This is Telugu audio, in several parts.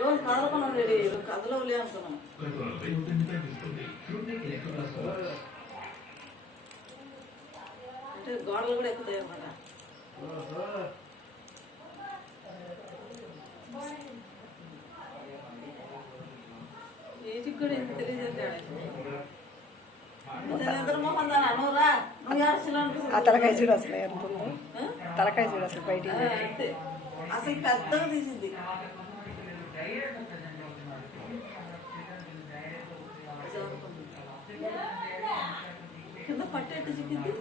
రోజు కదలకున్నాం రెడీ కదలవులే అనుకున్నాం. అంటే గోడలు కూడా ఎక్కుతాయి అన్నమాట. ఏజ్కి కూడా ఎంత తెలియదు. ఆ తలకాయ చూడు అసలు ఎంత ఉందో. తలకాయ చూడు అసలు బయట అసలు పెద్దగా తీసింది. కింద పట్టేట్టు చిక్కింది.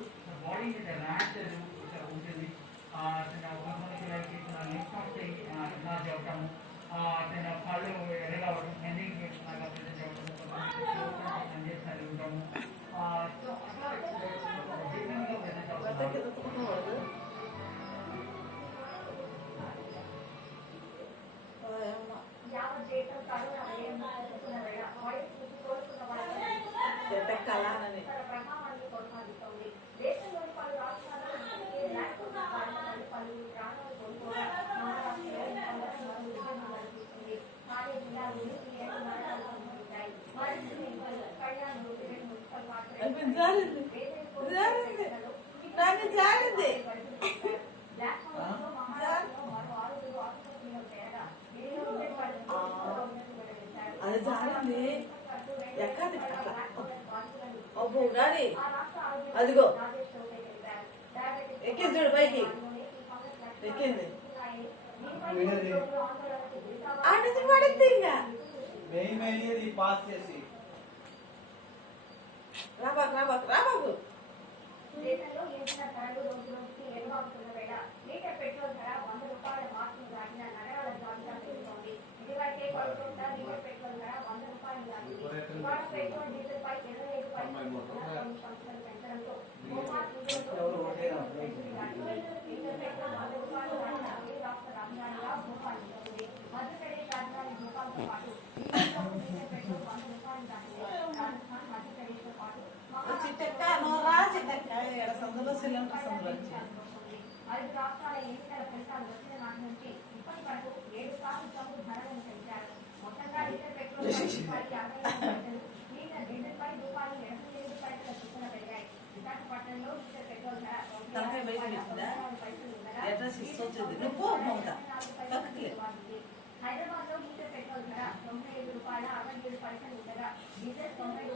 అది జారింది ఎక్కది అబ్బో గాని అదిగో ఎక్కింది చూడు పైకి ఎక్కింది ఆడించి పడింది ఇంకా రాబాకు రాబాకు రాబాకు. దేశంలో ఇంధన ధరలు రోజు రోజుకి ఎగబాకుతున్న వేళ లీటర్ పెట్రోల్ ధర ₹100 మార్కును దాటిన నగరాల జాబితా పెరుగుతోంది. ఇదివరకే పలుచోట్ల లీటర్ పెట్రోల్ ధర ₹100 దాటింది. ఇవాళ పెట్రోల్ డీజిల్ పై 25 పైసలు సంస్థలు పెంచడంతో లీటర్ పెట్రోల్ ₹100 దాటిన ఏ రాష్ట్ర రాజధానిగా భోపాల్ నిలుస్తుంది. మధ్యప్రదేశ్ రాజధాని భోపాల్తో పాటు లీటర్ పెట్రోల్ ₹100 దాటింది. రాజస్థాన్ మధ్యప్రదేశ్తో పాటు ఐదు రాష్ట్రాల ఎన్నికల ఫలితాలు వచ్చిన నాటి నుంచి ఇప్పటి వరకు 7 సార్లు చమురు ధరలను పెంచారు. మొత్తంగా లీటర్ పెట్రోల్ లీటర్ డీజిల్పై ₹87 చొప్పున పెరిగాయి. విశాఖపట్నంలో లీటర్ పెట్రోల్ ధర హైదరాబాద్ లో లీటర్ పెట్రోల్ ధర ₹95.67 ఉండగా డీజిల్ ₹90